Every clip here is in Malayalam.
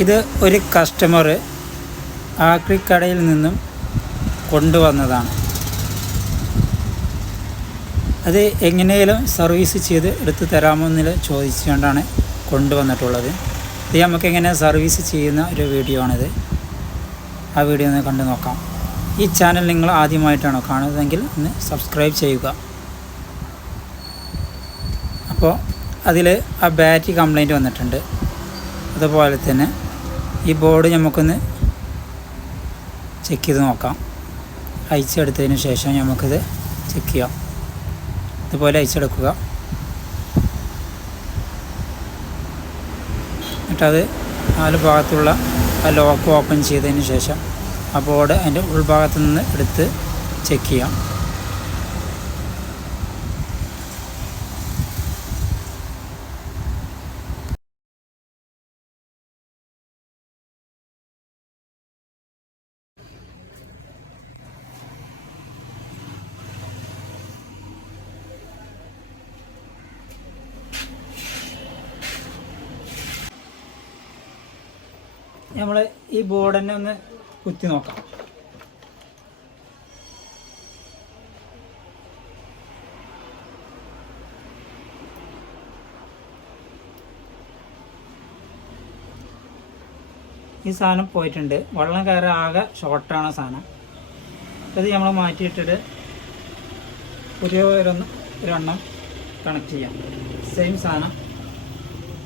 ഇത് ഒരു കസ്റ്റമർ ആക്രിക്കടയിൽ നിന്നും കൊണ്ടുവന്നതാണ്. അത് എങ്ങനെയും സർവീസ് ചെയ്ത് എടുത്ത് തരാമോ എന്ന് ചോദിച്ചുകൊണ്ടാണ് കൊണ്ടുവന്നിട്ടുള്ളത്. ഇത് നമുക്ക് എങ്ങനെ സർവീസ് ചെയ്യുന്ന ഒരു വീഡിയോ ആണിത്. ആ വീഡിയോ ഒന്ന് കണ്ടു നോക്കാം. ഈ ചാനൽ നിങ്ങൾ ആദ്യമായിട്ടാണോ കാണുന്നതെങ്കിൽ ഒന്ന് സബ്സ്ക്രൈബ് ചെയ്യുക. അപ്പോൾ അതിൽ ആ ബാറ്ററി കംപ്ലൈൻറ്റ് വന്നിട്ടുണ്ട്. അതുപോലെ തന്നെ ഈ ബോർഡ് നമുക്കൊന്ന് ചെക്ക് ചെയ്ത് നോക്കാം. അയച്ചെടുത്തതിന് ശേഷം നമുക്കിത് ചെക്ക് ചെയ്യാം. ഇതുപോലെ അയച്ചെടുക്കുക. എന്നിട്ടത് 4 ഭാഗത്തുള്ള ആ ലോക്ക് ഓപ്പൺ ചെയ്തതിന് ശേഷം ആ ബോർഡ് അതിൻ്റെ ഉൾഭാഗത്തു നിന്ന് എടുത്ത് ചെക്ക് ചെയ്യാം. നമ്മൾ ഈ ബോർഡ് തന്നെ ഒന്ന് കുത്തി നോക്കാം. ഈ സാധനം പോയിട്ടുണ്ട്. വെള്ളം കയറി ആകെ ഷോർട്ടാണ് സാധനം. ഇത് നമ്മൾ മാറ്റിയിട്ടിട്ട് പുതിയ ഒരെണ്ണം കണക്ട് ചെയ്യാം. സെയിം സാധനം.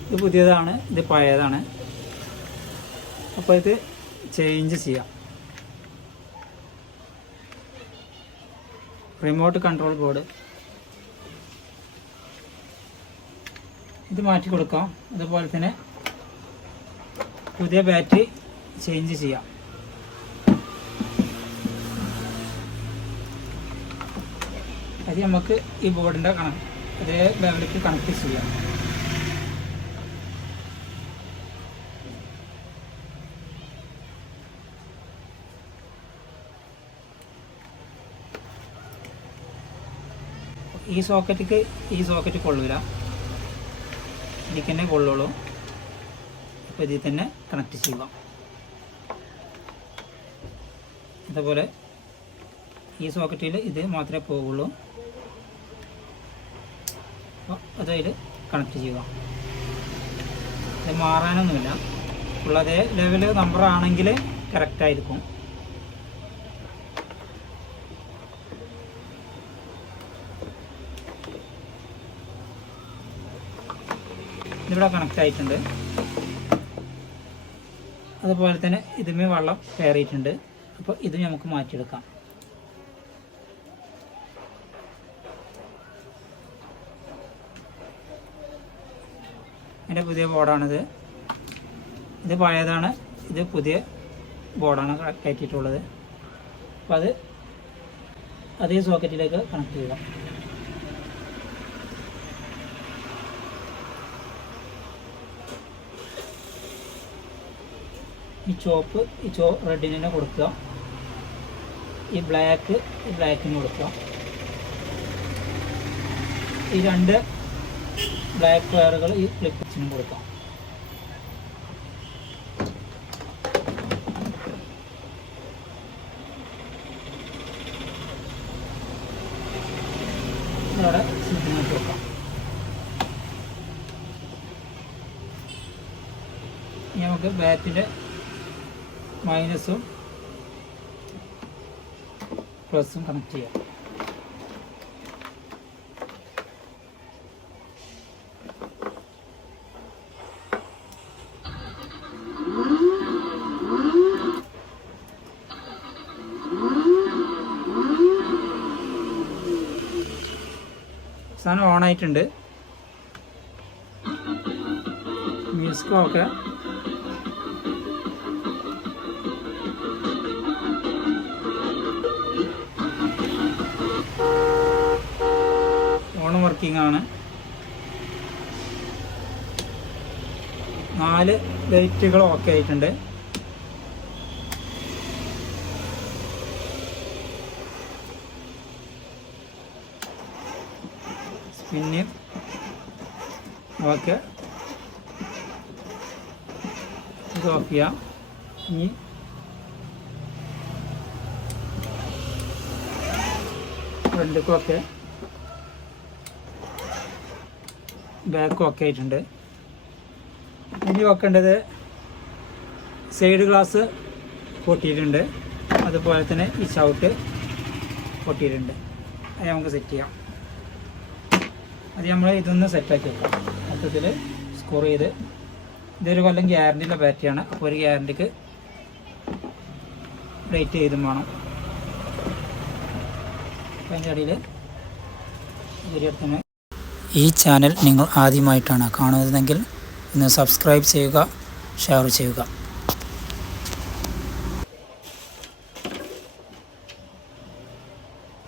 ഇത് പുതിയതാണ്, ഇത് പഴയതാണ്. അപ്പോൾ ഇത് ചേഞ്ച് ചെയ്യാം. റിമോട്ട് കൺട്രോൾ ബോർഡ് ഇത് മാറ്റി കൊടുക്കാം. അതുപോലെ തന്നെ പുതിയ ബാറ്ററി ചേഞ്ച് ചെയ്യാം. അത് നമുക്ക് ഈ ബോർഡിൻ്റെ അതേ ലെവലിലേക്ക് കണക്ട് ചെയ്യാം. ഈ സോക്കറ്റ് കൊള്ളില്ല, ഇതിക്ക് തന്നെ കൊള്ളുള്ളൂ. അപ്പോൾ ഇതിൽ തന്നെ കണക്ട് ചെയ്യുക. അതുപോലെ ഈ സോക്കറ്റിൽ ഇത് മാത്രമേ പോകുള്ളൂ. അപ്പോൾ അതതിൽ കണക്ട് ചെയ്യുക. ഇത് മാറാനൊന്നുമില്ല. ഉള്ളതേ ലെവല് നമ്പർ ആണെങ്കിൽ കറക്റ്റായിരിക്കും. ഇതിവിടെ കണക്റ്റ് ആയിട്ടുണ്ട്. അതുപോലെ തന്നെ ഇതുമേ വെള്ളം കയറിയിട്ടുണ്ട്. അപ്പോൾ ഇത് നമുക്ക് മാറ്റിയെടുക്കാം. എൻ്റെ പുതിയ ബോർഡാണിത്. ഇത് പഴയതാണ്, ഇത് പുതിയ ബോർഡാണ് കയറ്റിയിട്ടുള്ളത്. അപ്പോൾ അത് അതേ സോക്കറ്റിലേക്ക് കണക്ട് ചെയ്യാം. ഈ ചോപ്പ് റെഡിന് തന്നെ കൊടുക്കുക. ഈ ബ്ലാക്കിന് കൊടുക്കുക. ഈ 2 ബ്ലാക്ക് വയറുകൾ ഈ ഫ്ലിപ്പിനും കൊടുക്കാം. ഇവിടെ സ്വിച്ചിനകത്ത് വെക്കാം. നമുക്ക് ബാറ്റിൻ്റെ മൈനസും പ്ലസും കണക്ട് ചെയ്യാം. സാധനം ഓണായിട്ടുണ്ട്. മ്യൂസിക്കും ഒക്കെ വർക്കിംഗ് ആണ്. 4 ലൈറ്റുകൾ ഓക്കെ ആയിട്ടുണ്ട്. Spin okay. ഇത് ഓഫ് ചെയ്യാം. ഇനി ഫ്രണ്ടിക്കൊക്കെ ബാക്കും ഒക്കെ ആയിട്ടുണ്ട്. ഇനി വെക്കേണ്ടത് സൈഡ് ഗ്ലാസ് പൊട്ടിയിട്ടുണ്ട്, അതുപോലെ തന്നെ ഈ ചവിട്ട് പൊട്ടിയിട്ടുണ്ട്. അത് നമുക്ക് സെറ്റ് ചെയ്യാം. അത് നമ്മൾ ഇതൊന്ന് സെറ്റാക്കി വെക്കാം. മൊത്തത്തിൽ സ്കോർ ചെയ്ത് ഇതൊരു കൊല്ലം ഗ്യാരണ്ടിയുള്ള ബാറ്ററിയാണ്. അപ്പോൾ ഒരു ഗ്യാരണ്ടിക്ക് റേറ്റ് ചെയ്തും വേണം. അതിൻ്റെ അടിയിൽ തന്നെ ഈ ചാനൽ നിങ്ങൾ ആദ്യമായിട്ടാണ് കാണുന്നതെങ്കിൽ ഒന്ന് സബ്സ്ക്രൈബ് ചെയ്യുക, ഷെയർ ചെയ്യുക.